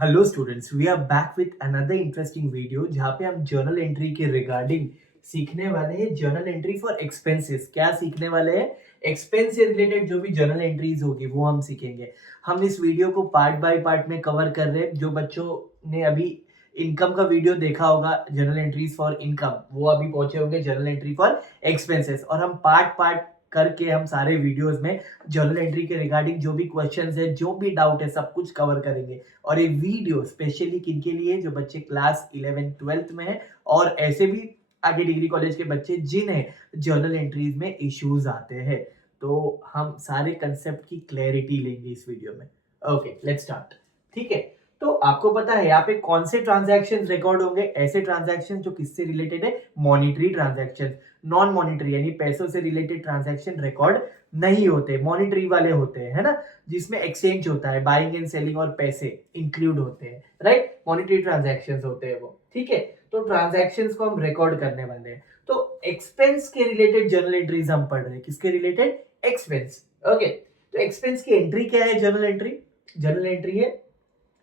Hello students, we are back with another interesting video जहाँ पे हम जर्नल एंट्री के रिगार्डिंग सीखने वाले हैं। जर्नल एंट्री फॉर एक्सपेंसेस क्या सीखने वाले हैं? एक्सपेंस से रिलेटेड जो भी जर्नल एंट्रीज होगी वो हम सीखेंगे। हम इस वीडियो को पार्ट बाय पार्ट में कवर कर रहे हैं। जो बच्चों ने अभी इनकम का वीडियो देखा होगा, जर्नल एंट्रीज फॉर इनकम, वो अभी पहुंचे होंगे जर्नल एंट्री फॉर एक्सपेंसेस। और हम पार्ट पार्ट करके हम सारे वीडियोस में जर्नल एंट्री के रिगार्डिंग जो भी क्वेश्चंस है, जो भी डाउट है, सब कुछ कवर करेंगे। और ये वीडियो स्पेशली किनके लिए? जो बच्चे क्लास 11 12th में हैं और ऐसे भी आगे डिग्री कॉलेज के बच्चे जिन्हें जर्नल एंट्रीज में इश्यूज आते हैं। तो हम सारे कंसेप्ट की क्लैरिटी लेंगे इस वीडियो में। Okay, let's start. ठीक है, तो आपको पता है यहाँ पे कौन से ट्रांजैक्शन रिकॉर्ड होंगे? ऐसे ट्रांजैक्शन जो किससे रिलेटेड है? Monetary transaction. नॉन मॉनिटरी यानी पैसों से रिलेटेड ट्रांजैक्शन रिकॉर्ड नहीं होते, मॉनिटरी वाले होते हैं, है ना, जिसमें एक्सचेंज होता है, बाइंग एंड सेलिंग और पैसे इंक्लूड होते हैं, राइट। मॉनिटरी ट्रांजैक्शंस होते हैं वो। ठीक है, तो ट्रांजैक्शंस को हम रिकॉर्ड करने वाले हैं। तो एक्सपेंस के रिलेटेड जर्नल एंट्रीज हम पढ़ रहे हैं। किसके रिलेटेड? एक्सपेंस। ओके, तो एक्सपेंस की एंट्री क्या है? जर्नल एंट्री, जर्नल एंट्री है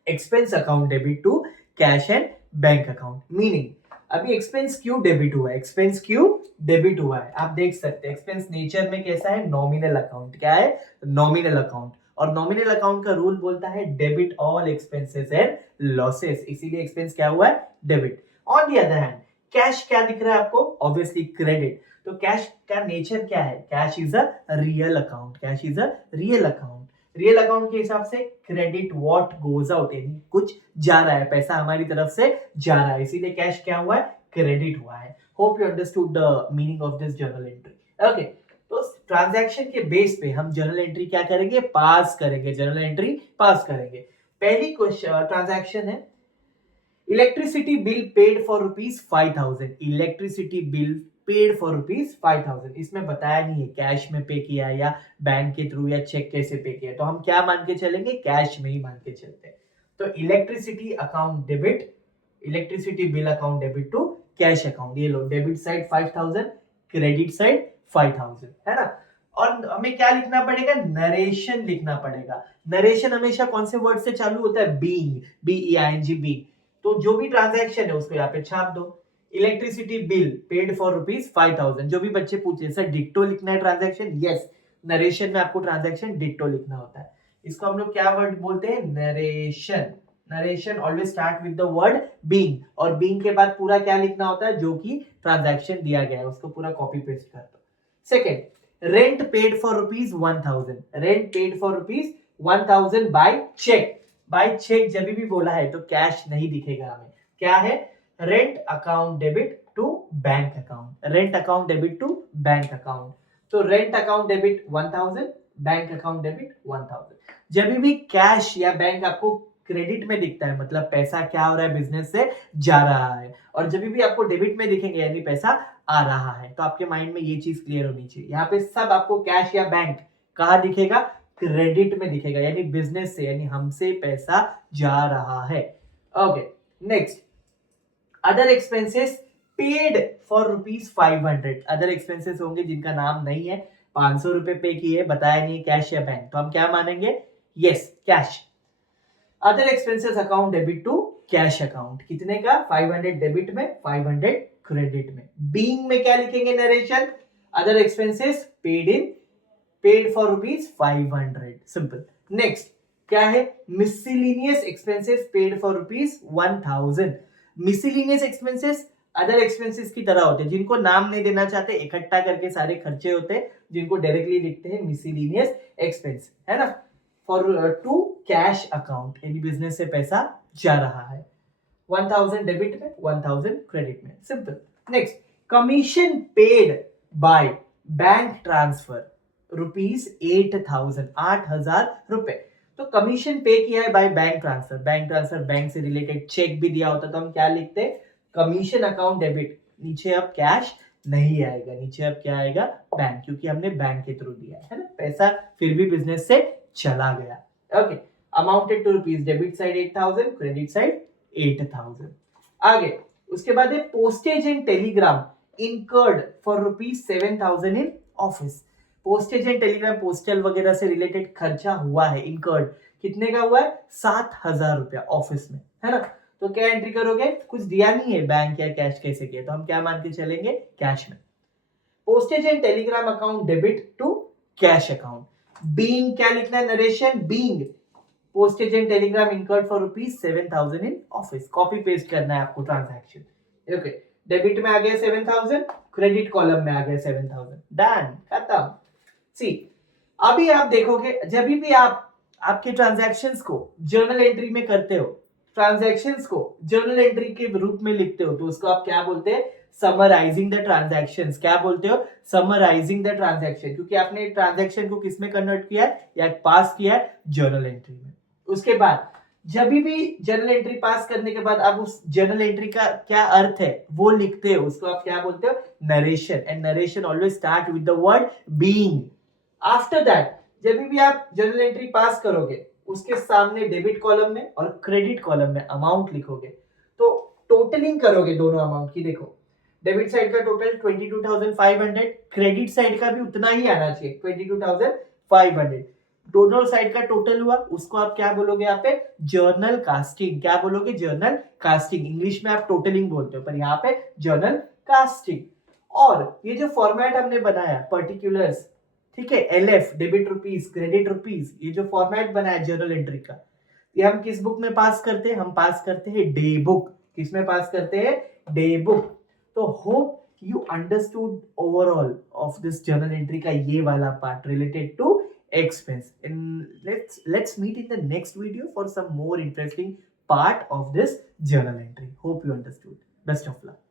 expense account debit to cash and bank account. Meaning अभी एक्सपेंस क्यों डेबिट हुआ है? एक्सपेंस क्यों डेबिट हुआ है आप देख सकते हैं। एक्सपेंस नेचर में कैसा है? Nominal account. क्या है? Nominal account. और नॉमिनल अकाउंट का रूल बोलता है debit all expenses and losses, इसीलिए एक्सपेंस क्या हुआ है? Debit. On the other hand cash क्या दिख रहा है आपको? Obviously credit. तो कैश का नेचर क्या है? Cash is a real account. Cash is a real account. Real account के हिसाब से क्रेडिट व्हाट गोज आउट, यानी कुछ जा रहा है, पैसा हमारी तरफ से जा रहा है, इसीलिए कैश क्या हुआ है? क्रेडिट हुआ है। Hope you understood the meaning of this journal entry. Okay, तो ट्रांजैक्शन के बेस पे हम जर्नल एंट्री क्या करेंगे? पास करेंगे। जर्नल एंट्री पास करेंगे। पहली क्वेश्चन ट्रांजैक्शन है electricity bill paid for ₹5,000। Electricity bill paid for ₹5,000। इसमें बताया नहीं है कैश में पे किया या बैंक के थ्रू या चेक कैसे पे किया, तो हम क्या मान के चलेंगे? कैश में ही मान के चलते हैं। तो electricity account debit, electricity bill account debit to cash account. ये लो, डेबिट साइड 5,000, क्रेडिट साइड 5,000, है ना। और हमें क्या लिखना पड़ेगा? नरेशन लिखना पड़ेगा। नरेशन हमेशा कौन से वर्ड से चालू होता है? Being, BEING, being. तो जो भी ट्रांजैक्शन है उसको यहाँ पे छाप दो। Electricity bill paid for ₹5,000। जो भी बच्चे पूछे सर डिट्टो लिखना है ट्रांजैक्शन? यस, नरेशन में आपको ट्रांजैक्शन डिट्टो लिखना होता है। इसको हम लोग क्या वर्ड बोलते हैं? Narration. Narration always start with the word being, और बीइंग के बाद पूरा क्या लिखना होता है? जो कि ट्रांजैक्शन दिया गया है उसको पूरा कॉपी पेस्ट कर दो। Second, rent paid for ₹1,000। Rent paid for ₹1,000 by cheque. By cheque जब भी बोला है तो कैश नहीं दिखेगा हमें। क्या है? Rent account debit to bank account. Rent account debit to bank account. तो rent account debit 1000, bank account debit 1000। जब भी कैश या बैंक आपको क्रेडिट में दिखता है मतलब पैसा क्या हो रहा है? बिजनेस से जा रहा है। और जब भी आपको डेबिट में दिखेंगे यानी पैसा आ रहा है, तो आपके माइंड में ये चीज क्लियर होनी चाहिए। यहाँ पे सब आपको कैश या बैंक कहाँ दिखेगा? क्रेडिट में दिखेगा, यानी बिजनेस से, यानी हमसे पैसा जा रहा है। Okay, next, other expenses paid for ₹500। Other expenses होंगे जिनका नाम नहीं है, 500 रुपए पे किए, बताया नहीं कैश या बैंक, तो हम क्या मानेंगे? Yes, cash. Other expenses account debit to cash account. कितने का? 500 डेबिट में, 500 क्रेडिट में। बीइंग में क्या लिखेंगे? Narration, other expenses paid in, paid for ₹500। Simple. Next क्या है? Miscellaneous expenses paid for ₹1,000। Miscellaneous expenses other expenses की तरह होते हैं, जिनको नाम नहीं देना चाहते, इकट्ठा करके सारे खर्चे होते हैं, जिनको डायरेक्टली लिखते हैं मिसलिनियस एक्सपेंस, है ना। फॉर टू कैश अकाउंट, यानी बिजनेस से पैसा जा रहा है। 1000 डेबिट में, 1000 क्रेडिट में। Simple. Next, commission paid by bank transfer ₹8,000, 8,000 रुपए। तो कमीशन पे किया है by bank transfer. Bank transfer bank से रिलेटेड चेक भी दिया होता तो हम क्या लिखते? Commission account debit. नीचे अब कैश नहीं आएगा, नीचे अब क्या आएगा? बैंक, क्योंकि हमने बैंक के थ्रू दिया है ना पैसा, फिर भी बिजनेस से चला गया। Okay, amounted to rupees, debit side 8,000, credit side 8,000। आगे उसके बाद है postage and telegram incurred for ₹7,000 in office. Postage and telegram, postal वगैरह से रिलेटेड खर्चा हुआ है, इनकर्ड, कितने का हुआ है? 7,000 रुपया ऑफिस में, है ना? तो क्या एंट्री करोगे? कुछ दिया नहीं है बैंक या कैश कैसे किया, तो हम क्या मान के चलेंगे? कैश में। Postage and telegram account debit to cash account. Being क्या लिखना है? Narration being postage and telegram incurred for ₹7,000 in office. Copy paste करना है आपको ट्रांजैक्शन। ओके, डेबिट में आ गया 7,000, क्रेडिट कॉलम में आ गया 7,000, डन, खत्म। सी, अभी आप देखोगे जब भी आप आपके ट्रांजैक्शंस को जर्नल एंट्री में करते हो, ट्रांजैक्शंस को जर्नल एंट्री के रूप में लिखते हो, तो उसको आप क्या बोलते हैं? Summarising the transactions. क्या बोलते हो? समराइजिंग द ट्रांजैक्शन, क्योंकि आपने ट्रांजैक्शन को किसमें कन्वर्ट किया है या पास किया है? जर्नल एंट्री में। उसके बाद जब भी जर्नल एंट्री पास करने के बाद आप उस जर्नल एंट्री का क्या अर्थ है वो लिखते हो, उसको आप क्या बोलते हो? Narration. And narration always start with the word being. After that जब भी आप जर्नल एंट्री पास करोगे, उसके सामने डेबिट कॉलम में और क्रेडिट कॉलम में अमाउंट लिखोगे, तो टोटलिंग करोगे दोनों अमाउंट की। देखो, डेबिट साइड का टोटल 22,500, क्रेडिट साइड का भी उतना ही आना चाहिए 22,500। दोनों साइड का टोटल हुआ, उसको आप क्या बोलोगे? यहाँ पे जर्नल कास्टिंग। क्या बोलोगे? Journal casting. इंग्लिश में आप टोटलिंग बोलते हो, पर यहाँ पे जर्नल कास्टिंग। और ये जो फॉर्मेट हमने बनाया पर्टिकुलर्स, ठीक है, LF debit rupees credit rupees, ये जो फॉर्मेट बनाया जर्नल एंट्री का, ये हम किस बुक में पास करते हैं? हम पास करते हैं डे बुक। किसमें पास करते हैं? Day book. तो hope you understood overall of this journal entry का ये वाला part related to expense. And let's meet in the next video for some more interesting part of this journal entry. Hope you understood. Best of luck.